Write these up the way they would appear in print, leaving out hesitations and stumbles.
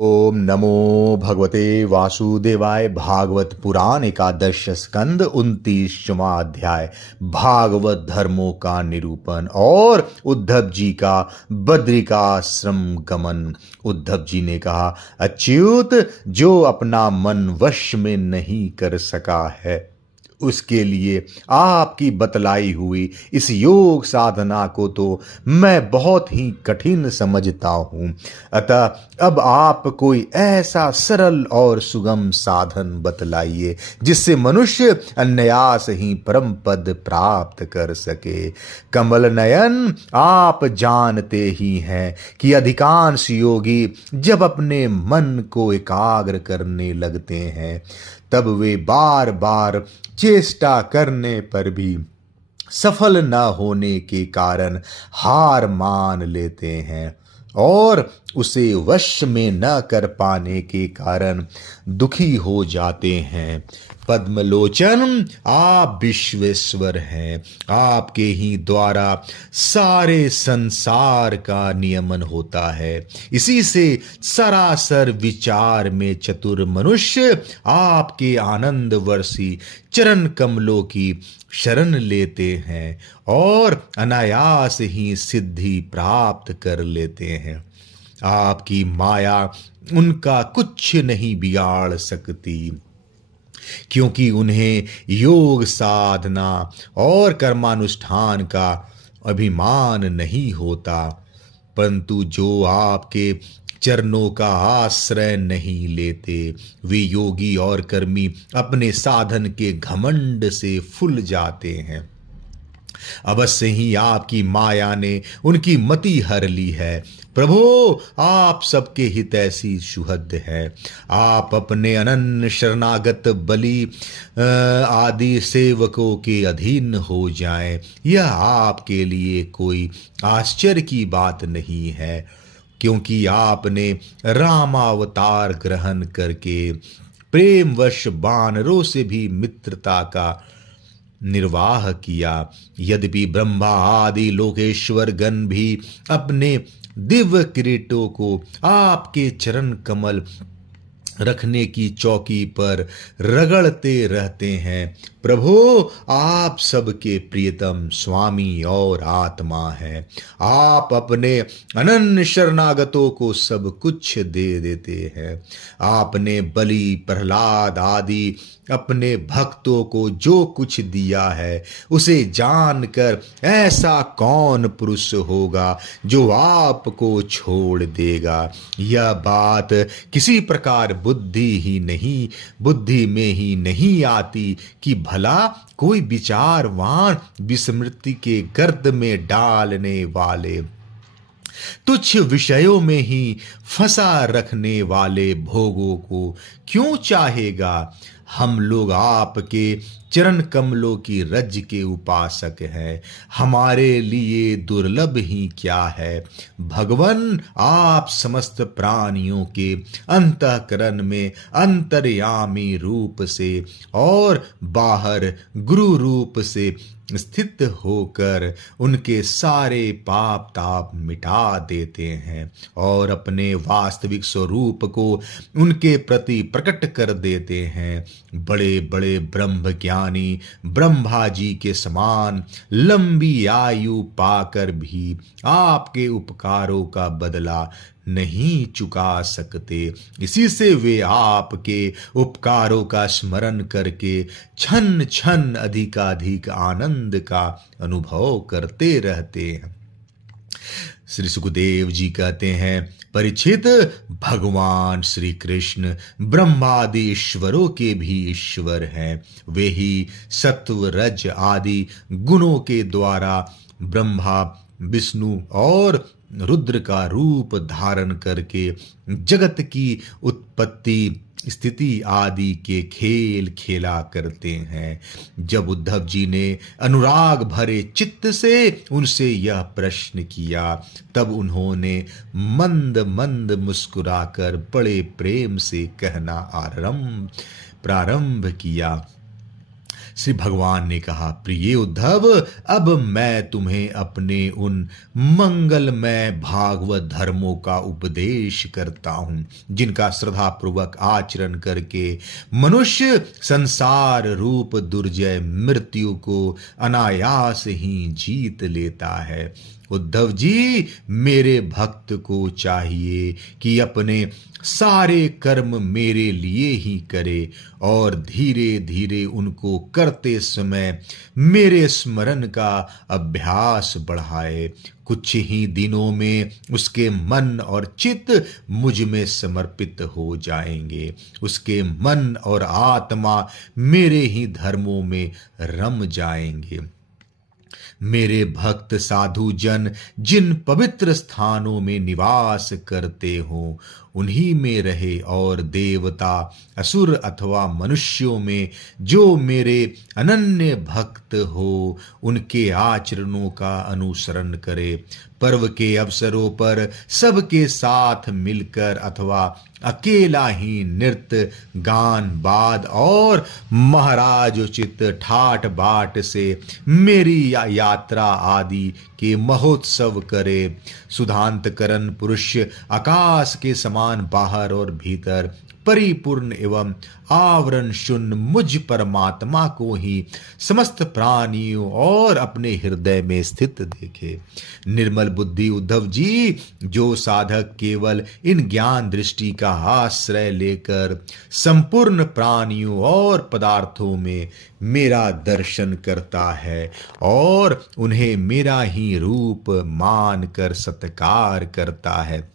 ओम नमो भगवते वासुदेवाय। भागवत पुराण एकादश स्कंद 29वां अध्याय भागवत धर्मों का निरूपण और उद्धव जी का बद्रिकाश्रम गमन। उद्धव जी ने कहा, अच्युत, जो अपना मन वश में नहीं कर सका है उसके लिए आपकी बतलाई हुई इस योग साधना को तो मैं बहुत ही कठिन समझता हूं। अतः अब आप कोई ऐसा सरल और सुगम साधन बतलाइए जिससे मनुष्य अनायास ही परम पद प्राप्त कर सके। कमल नयन, आप जानते ही हैं कि अधिकांश योगी जब अपने मन को एकाग्र करने लगते हैं तब वे बार बार चेष्टा करने पर भी सफल न होने के कारण हार मान लेते हैं और उसे वश में न कर पाने के कारण दुखी हो जाते हैं। पद्मलोचन, आप विश्वेश्वर हैं। आपके ही द्वारा सारे संसार का नियमन होता है। इसी से सरासर विचार में चतुर मनुष्य आपके आनंद वर्षी चरण कमलों की शरण लेते हैं और अनायास ही सिद्धि प्राप्त कर लेते हैं। आपकी माया उनका कुछ नहीं बिगाड़ सकती, क्योंकि उन्हें योग साधना और कर्मानुष्ठान का अभिमान नहीं होता। परंतु जो आपके चरणों का आश्रय नहीं लेते वे योगी और कर्मी अपने साधन के घमंड से फूल जाते हैं। अवश्य ही आपकी माया ने उनकी मति हर ली है। प्रभो, आप सबके हितैषी सुहृद हैं। आप अपने अनन्य शरणागत बलि आदि सेवकों के अधीन हो जाएं, यह आपके लिए कोई आश्चर्य की बात नहीं है, क्योंकि आपने रामावतार ग्रहण करके प्रेमवश वानरों से भी मित्रता का निर्वाह किया। यद्यपि ब्रह्मा आदि लोकेश्वर गण भी अपने दिव्य किरीटों को आपके चरण कमल रखने की चौकी पर रगड़ते रहते हैं, प्रभो, आप सबके प्रियतम स्वामी और आत्मा हैं। आप अपने अनन्य शरणागतों को सब कुछ दे देते हैं। आपने बलि, प्रहलाद आदि अपने भक्तों को जो कुछ दिया है उसे जानकर ऐसा कौन पुरुष होगा जो आपको छोड़ देगा। यह बात किसी प्रकार बुद्धि में ही नहीं आती कि भला कोई विचारवान विस्मृति के गर्त में डालने वाले, तुच्छ विषयों में ही फंसा रखने वाले भोगों को क्यों चाहेगा। हम लोग आपके चरण कमलों की रज के उपासक हैं। हमारे लिए दुर्लभ ही क्या है। भगवन, आप समस्त प्राणियों के अंतःकरण में अंतर्यामी रूप से और बाहर गुरु रूप से स्थित होकर उनके सारे पाप ताप मिटा देते हैं और अपने वास्तविक स्वरूप को उनके प्रति प्रकट कर देते हैं। बड़े बड़े ब्रह्म ज्ञानी ब्रह्मा जी के समान लंबी आयु पाकर भी आपके उपकारों का बदला नहीं चुका सकते। इसी से वे आपके उपकारों का स्मरण करके क्षण क्षण अधिकाधिक आनंद का अनुभव करते रहते हैं। श्री सुखदेव जी कहते हैं, परीक्षित, भगवान श्री कृष्ण ब्रह्मादि ईश्वरों के भी ईश्वर हैं। वे ही सत्व रज आदि गुणों के द्वारा ब्रह्मा, विष्णु और रुद्र का रूप धारण करके जगत की उत्पत्ति, स्थिति आदि के खेल खेला करते हैं। जब उद्धव जी ने अनुराग भरे चित्त से उनसे यह प्रश्न किया तब उन्होंने मंद मंद मुस्कुराकर बड़े प्रेम से कहना प्रारंभ किया, श्री भगवान ने कहा, प्रिय उद्धव, अब मैं तुम्हें अपने उन मंगलमय भागवत धर्मों का उपदेश करता हूं जिनका श्रद्धा पूर्वक आचरण करके मनुष्य संसार रूप दुर्जय मृत्यु को अनायास ही जीत लेता है। उद्धव जी, मेरे भक्त को चाहिए कि अपने सारे कर्म मेरे लिए ही करे और धीरे धीरे उनको करते समय मेरे स्मरण का अभ्यास बढ़ाए। कुछ ही दिनों में उसके मन और चित्त मुझ में समर्पित हो जाएंगे। उसके मन और आत्मा मेरे ही धर्मों में रम जाएंगे। मेरे भक्त साधु जन जिन पवित्र स्थानों में निवास करते हो उन्हीं में रहे और देवता, असुर अथवा मनुष्यों में जो मेरे अनन्य भक्त हो उनके आचरणों का अनुसरण करे। पर्व के अवसरों पर सबके साथ मिलकर अथवा अकेला ही नृत्य, गान, वाद और महाराजोचित ठाट बाट से मेरी यात्रा आदि के महोत्सव करे। सुधांतकरण पुरुष आकाश के समान बाहर और भीतर परिपूर्ण एवं आवरण शून्य मुझ परमात्मा को ही समस्त प्राणियों और अपने हृदय में स्थित देखे। निर्मल बुद्धि उद्धव जी, जो साधक केवल इन ज्ञान दृष्टि का आश्रय लेकर संपूर्ण प्राणियों और पदार्थों में मेरा दर्शन करता है और उन्हें मेरा ही रूप मान कर सत्कार करता है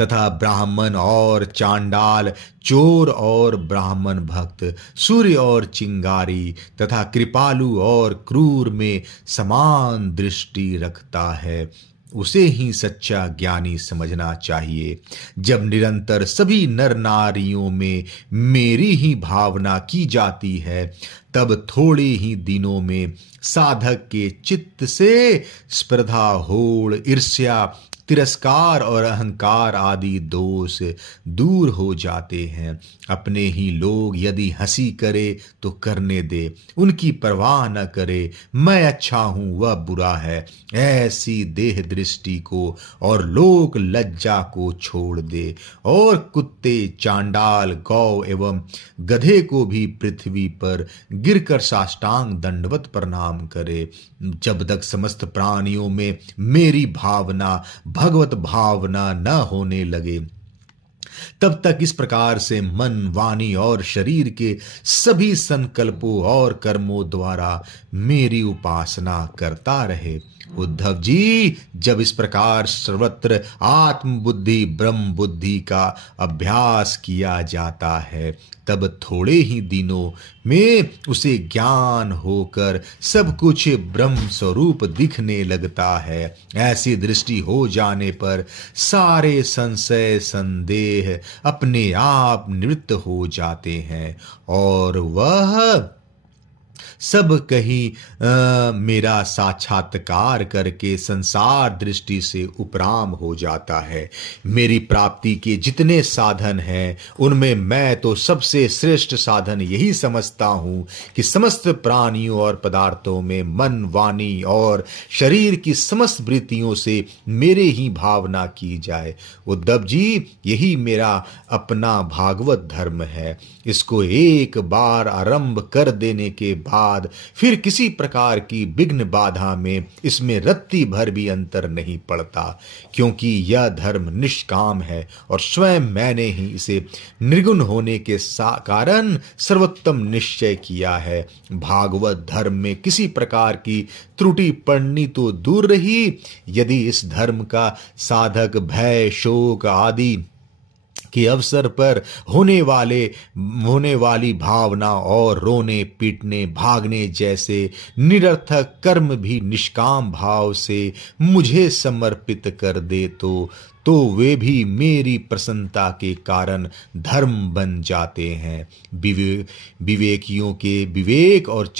तथा ब्राह्मण और चांडाल, चोर और ब्राह्मण भक्त, सूर्य और चिंगारी तथा कृपालु और क्रूर में समान दृष्टि रखता है, उसे ही सच्चा ज्ञानी समझना चाहिए। जब निरंतर सभी नर नारियों में मेरी ही भावना की जाती है तब थोड़े ही दिनों में साधक के चित्त से स्पर्धा, होड़, ईर्ष्या, तिरस्कार और अहंकार आदि दोष दूर हो जाते हैं। अपने ही लोग यदि हंसी करे तो करने दे, उनकी परवाह न करे। मैं अच्छा हूं वह बुरा है, ऐसी देह दृष्टि को और लोक लज्जा को छोड़ दे और कुत्ते, चांडाल, गौ एवं गधे को भी पृथ्वी पर गिरकर साष्टांग दंडवत प्रणाम करे। जब तक समस्त प्राणियों में मेरी भावना, भगवत भावना न होने लगे तब तक इस प्रकार से मन, वाणी और शरीर के सभी संकल्पों और कर्मों द्वारा मेरी उपासना करता रहे। उद्धव जी, जब इस प्रकार सर्वत्र आत्म बुद्धि, ब्रह्म बुद्धि का अभ्यास किया जाता है तब थोड़े ही दिनों में उसे ज्ञान होकर सब कुछ ब्रह्म स्वरूप दिखने लगता है। ऐसी दृष्टि हो जाने पर सारे संशय, संदेह अपने आप निवृत्त हो जाते हैं और वह सब कहीं मेरा साक्षात्कार करके संसार दृष्टि से उपराम हो जाता है। मेरी प्राप्ति के जितने साधन हैं उनमें मैं तो सबसे श्रेष्ठ साधन यही समझता हूँ कि समस्त प्राणियों और पदार्थों में मन, वाणी और शरीर की समस्त वृत्तियों से मेरे ही भावना की जाए। उद्धव जी, यही मेरा अपना भागवत धर्म है। इसको एक बार आरंभ कर देने के बाद फिर किसी प्रकार की विघ्न बाधा में इसमें रत्ती भर भी अंतर नहीं पड़ता, क्योंकि यह धर्म निष्काम है और स्वयं मैंने ही इसे निर्गुण होने के कारण सर्वोत्तम निश्चय किया है। भागवत धर्म में किसी प्रकार की त्रुटि पड़नी तो दूर रही, यदि इस धर्म का साधक भय, शोक आदि के अवसर पर होने वाली भावना और रोने, पीटने, भागने जैसे निरर्थक कर्म भी निष्काम भाव से मुझे समर्पित कर दे तो तो वे भी मेरी प्रसन्नता के कारण धर्म बन जाते हैं। विवेकियों के विवेक और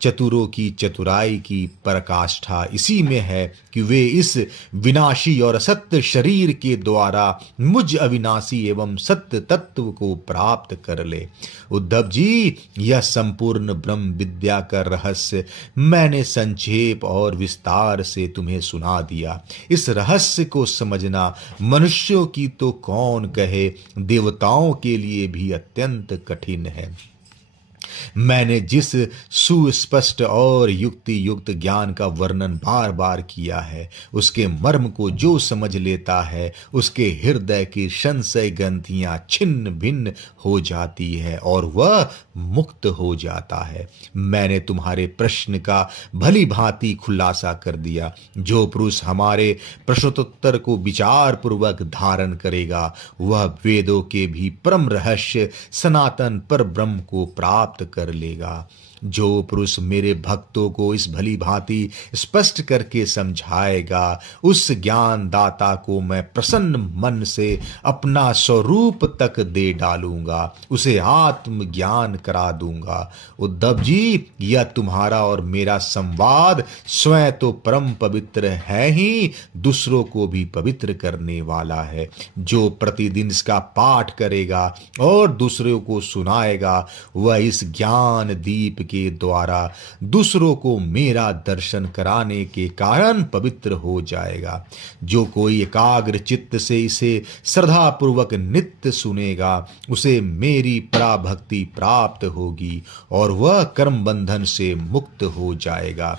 चतुरों की चतुराई की पराकाष्ठा इसी में है कि वे इस विनाशी और असत्य शरीर के द्वारा मुझ अविनाशी एवं सत्य तत्व को प्राप्त कर ले। उद्धव जी, यह संपूर्ण ब्रह्म विद्या का रहस्य मैंने संक्षेप और विस्तार से तुम्हें सुना दिया। इस रहस्य को समझना मनुष्यों की तो कौन कहे, देवताओं के लिए भी अत्यंत कठिन है। मैंने जिस सुस्पष्ट और युक्ति युक्त ज्ञान का वर्णन बार बार किया है, उसके मर्म को जो समझ लेता है उसके हृदय की संशय ग्रंथियां छिन्न भिन्न हो जाती है और वह मुक्त हो जाता है। मैंने तुम्हारे प्रश्न का भली भांति खुलासा कर दिया। जो पुरुष हमारे प्रश्नोत्तर को विचार पूर्वक धारण करेगा वह वेदों के भी परम रहस्य सनातन पर ब्रह्म को प्राप्त कर लेगा। जो पुरुष मेरे भक्तों को इस भली भांति स्पष्ट करके समझाएगा, उस ज्ञान दाता को मैं प्रसन्न मन से अपना स्वरूप तक दे डालूंगा, उसे आत्म ज्ञान करा दूंगा। उद्धव जी, यह तुम्हारा और मेरा संवाद स्वयं तो परम पवित्र है ही, दूसरों को भी पवित्र करने वाला है। जो प्रतिदिन इसका पाठ करेगा और दूसरों को सुनाएगा, वह इस ज्ञान दीप के द्वारा दूसरों को मेरा दर्शन कराने के कारण पवित्र हो जाएगा। जो कोई एकाग्र चित्त से इसे श्रद्धा पूर्वक नित्य सुनेगा, उसे मेरी पराभक्ति प्राप्त होगी और वह कर्म बंधन से मुक्त हो जाएगा।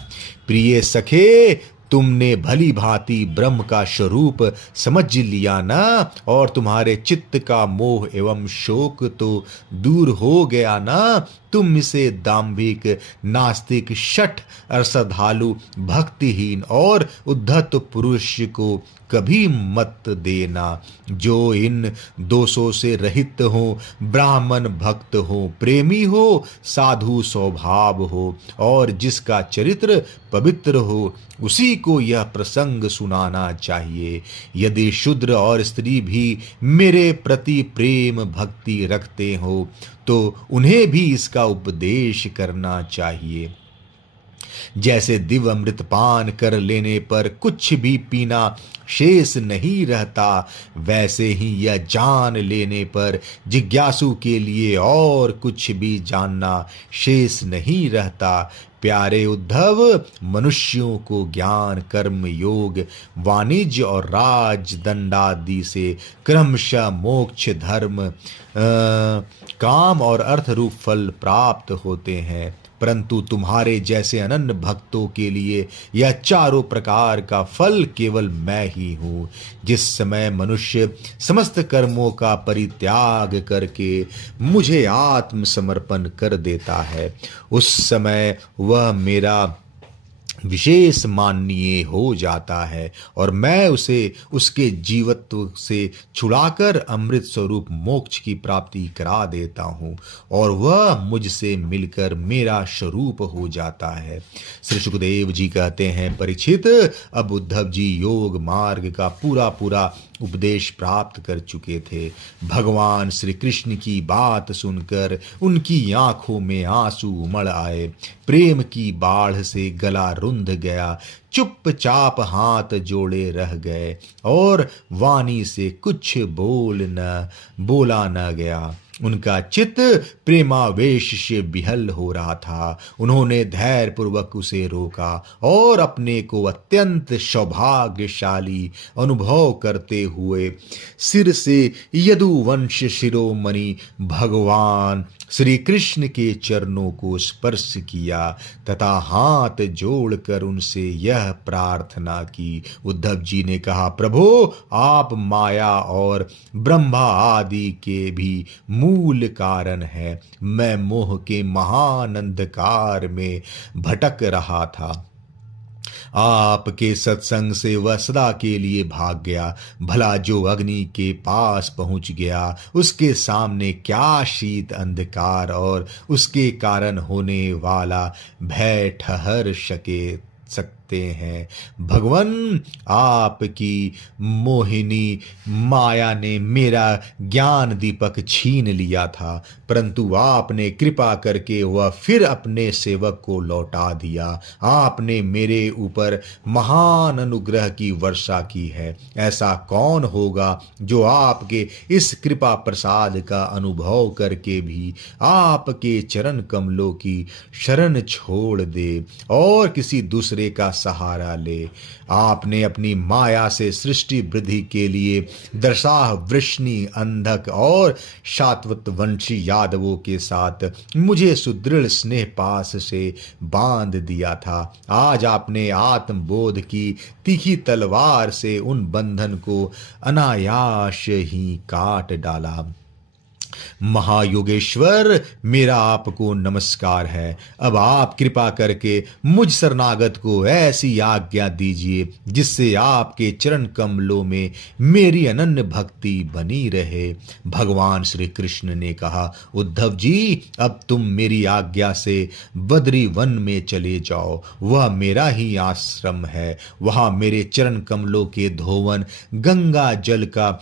प्रिय सखे, तुमने भली भांति ब्रह्म का स्वरूप समझ लिया ना, और तुम्हारे चित्त का मोह एवं शोक तो दूर हो गया ना। तुम इसे दाम्भिक, नास्तिक, शठ, अश्रद्धालु, भक्तिहीन और उद्धत पुरुष को कभी मत देना। जो इन दोषों से रहित हो, ब्राह्मण भक्त हो, प्रेमी हो, साधु स्वभाव हो और जिसका चरित्र पवित्र हो, उसी को यह प्रसंग सुनाना चाहिए। यदि शूद्र और स्त्री भी मेरे प्रति प्रेम भक्ति रखते हो तो उन्हें भी इसका उपदेश करना चाहिए। जैसे दिव्य अमृत पान कर लेने पर कुछ भी पीना शेष नहीं रहता, वैसे ही यह जान लेने पर जिज्ञासु के लिए और कुछ भी जानना शेष नहीं रहता। प्यारे उद्धव, मनुष्यों को ज्ञान, कर्म, योग, वाणिज्य और राजदंड आदि से क्रमशः मोक्ष, धर्म, काम और अर्थ रूप फल प्राप्त होते हैं, परंतु तुम्हारे जैसे अनन्य भक्तों के लिए यह चारों प्रकार का फल केवल मैं ही हूँ। जिस समय मनुष्य समस्त कर्मों का परित्याग करके मुझे आत्मसमर्पण कर देता है, उस समय वह मेरा विशेष माननीय हो जाता है और मैं उसे उसके जीवत्व से छुड़ाकर अमृत स्वरूप मोक्ष की प्राप्ति करा देता हूँ और वह मुझसे मिलकर मेरा स्वरूप हो जाता है। श्री सुखदेव जी कहते हैं, परीक्षित, अब उद्धव जी योग मार्ग का पूरा उपदेश प्राप्त कर चुके थे। भगवान श्री कृष्ण की बात सुनकर उनकी आंखों में आंसू उमड़ आए। प्रेम की बाढ़ से गला रुंध गया, चुपचाप हाथ जोड़े रह गए और वाणी से कुछ बोला न गया। उनका चित्त प्रेमावेश से विहल हो रहा था। उन्होंने धैर्य पूर्वक उसे रोका और अपने को अत्यंत सौभाग्यशाली अनुभव करते हुए सिर से यदुवंश शिरोमणि भगवान श्री कृष्ण के चरणों को स्पर्श किया तथा हाथ जोड़कर उनसे यह प्रार्थना की। उद्धव जी ने कहा, प्रभो, आप माया और ब्रह्मा आदि के भी मूल कारण है। मैं मोह के महान अंधकार में भटक रहा था। आपके सत्संग से वह सदा के लिए भाग गया। भला जो अग्नि के पास पहुंच गया, उसके सामने क्या शीत अंधकार और उसके कारण होने वाला भय ठहर सकता सकते हैं। भगवान, आपकी मोहिनी माया ने मेरा ज्ञान दीपक छीन लिया था, परंतु आपने कृपा करके वह फिर अपने सेवक को लौटा दिया। आपने मेरे ऊपर महान अनुग्रह की वर्षा की है। ऐसा कौन होगा जो आपके इस कृपा प्रसाद का अनुभव करके भी आपके चरण कमलों की शरण छोड़ दे और किसी दूसरे का सहारा ले। आपने अपनी माया से सृष्टि वृद्धि के लिए दर्शाह, वृष्णि, अंधक और शाश्वत वंशी यादवों के साथ मुझे सुदृढ़ स्नेह पास से बांध दिया था। आज आपने आत्मबोध की तीखी तलवार से उन बंधन को अनायास ही काट डाला। महायोगेश्वर, मेरा आपको नमस्कार है। अब आप कृपा करके मुझ शरणागत को ऐसी आज्ञा दीजिए जिससे आपके चरण कमलों में मेरी अनन्य भक्ति बनी रहे। भगवान श्री कृष्ण ने कहा, उद्धव जी, अब तुम मेरी आज्ञा से बद्री वन में चले जाओ। वह मेरा ही आश्रम है। वहां मेरे चरण कमलों के धोवन, गंगा जल का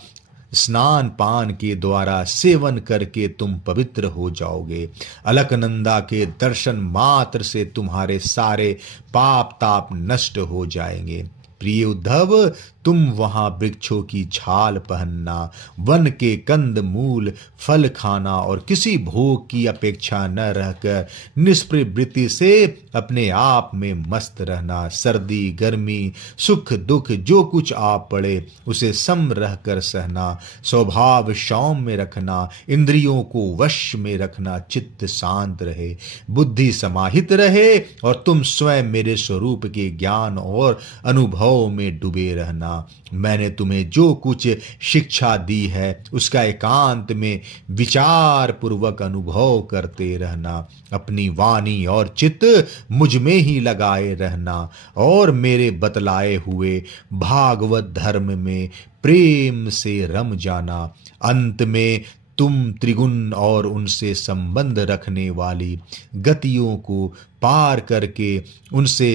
स्नान पान के द्वारा सेवन करके तुम पवित्र हो जाओगे। अलकनंदा के दर्शन मात्र से तुम्हारे सारे पाप ताप नष्ट हो जाएंगे। प्रिय उद्धव, तुम वहां वृक्षों की छाल पहनना, वन के कंद मूल फल खाना और किसी भोग की अपेक्षा न रहकर निष्प्रवृत्ति से अपने आप में मस्त रहना। सर्दी गर्मी सुख दुख जो कुछ आप पड़े उसे सम रहकर सहना। स्वभाव सौम्य रखना, इंद्रियों को वश में रखना, चित्त शांत रहे, बुद्धि समाहित रहे और तुम स्वयं मेरे स्वरूप के ज्ञान और अनुभव में डूबे रहना। मैंने तुम्हें जो कुछ शिक्षा दी है उसका एकांत में विचार पूर्वक अनुभव करते रहना। अपनी वाणी और चित्त मुझ में ही लगाए रहना और मेरे बतलाए हुए भागवत धर्म में प्रेम से रम जाना। अंत में तुम त्रिगुण और उनसे संबंध रखने वाली गतियों को पार करके उनसे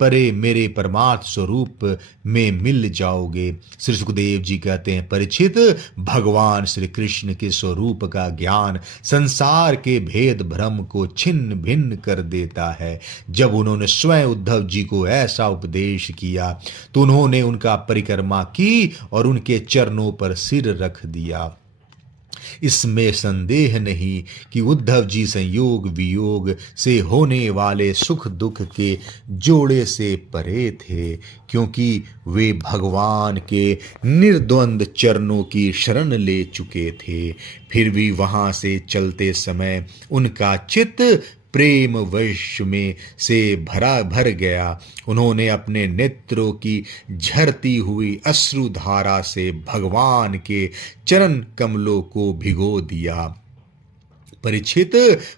परे मेरे परमार्थ स्वरूप में मिल जाओगे। श्री सुखदेव जी कहते हैं, परीक्षित, भगवान श्री कृष्ण के स्वरूप का ज्ञान संसार के भेद भ्रम को छिन्न भिन्न कर देता है। जब उन्होंने स्वयं उद्धव जी को ऐसा उपदेश किया तो उन्होंने उनका परिक्रमा की और उनके चरणों पर सिर रख दिया। इसमें संदेह नहीं कि उद्धव जी संयोग वियोग से होने वाले सुख दुख के जोड़े से परे थे, क्योंकि वे भगवान के निर्द्वंद चरणों की शरण ले चुके थे। फिर भी वहां से चलते समय उनका चित्त प्रेम वश में से भर गया। उन्होंने अपने नेत्रों की झरती हुई अश्रुधारा से भगवान के चरण कमलों को भिगो दिया। परीक्षित,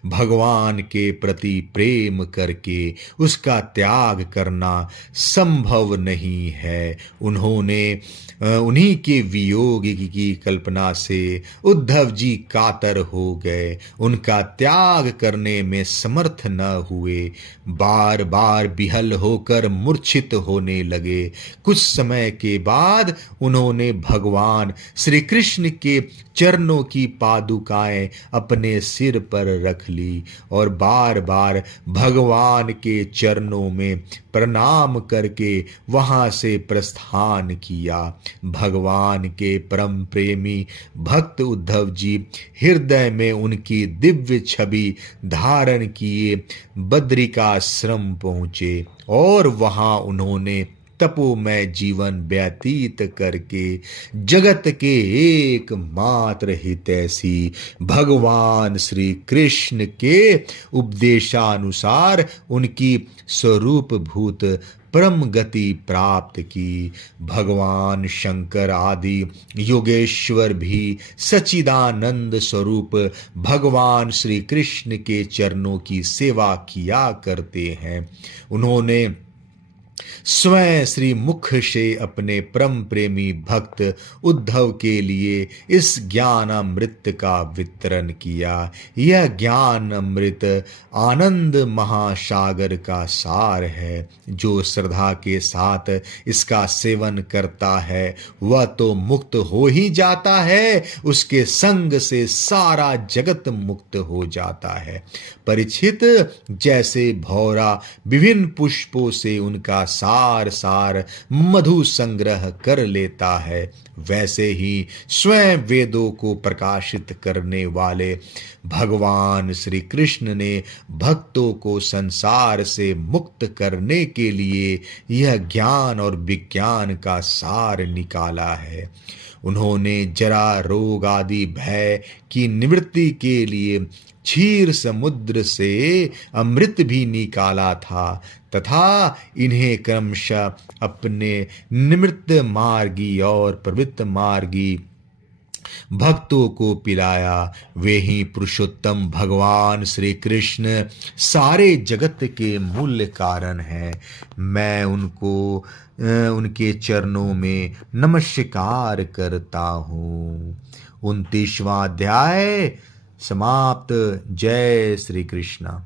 भगवान के प्रति प्रेम करके उसका त्याग करना संभव नहीं है। उन्हीं के वियोग की कल्पना से उद्धव जी कातर हो गए, उनका त्याग करने में समर्थ न हुए, बार बार बिहल होकर मूर्छित होने लगे। कुछ समय के बाद उन्होंने भगवान श्री कृष्ण के चरणों की पादुकाएं अपने सिर पर रख ली और बार बार भगवान के चरणों में प्रणाम करके वहां से प्रस्थान किया। भगवान के परम प्रेमी भक्त उद्धव जी हृदय में उनकी दिव्य छवि धारण किए बद्रिकाश्रम पहुंचे और वहां उन्होंने तपोमय जीवन व्यतीत करके जगत के एकमात्र हितैषी भगवान श्री कृष्ण के उपदेशानुसार उनकी स्वरूप भूत परम गति प्राप्त की। भगवान शंकर आदि योगेश्वर भी सच्चिदानंद स्वरूप भगवान श्री कृष्ण के चरणों की सेवा किया करते हैं। उन्होंने स्वयं श्री मुख से अपने परम प्रेमी भक्त उद्धव के लिए इस ज्ञान अमृत का वितरण किया। यह ज्ञान अमृत आनंद महासागर का सार है। जो श्रद्धा के साथ इसका सेवन करता है वह तो मुक्त हो ही जाता है, उसके संग से सारा जगत मुक्त हो जाता है। परीक्षित, जैसे भौरा विभिन्न पुष्पों से उनका सार सार मधु संग्रह कर लेता है, वैसे ही स्वयं वेदों को प्रकाशित करने वाले भगवान श्री कृष्ण ने भक्तों को संसार से मुक्त करने के लिए यह ज्ञान और विज्ञान का सार निकाला है। उन्होंने जरा रोग आदि भय की निवृत्ति के लिए क्षीर समुद्र से अमृत भी निकाला था तथा इन्हें क्रमशः अपने निमित्त मार्गी और प्रवृत्त मार्गी भक्तों को पिलाया। वे ही पुरुषोत्तम भगवान श्री कृष्ण सारे जगत के मूल कारण हैं। मैं उनके चरणों में नमस्कार करता हूँ। 29वां अध्याय समाप्त। जय श्री कृष्ण।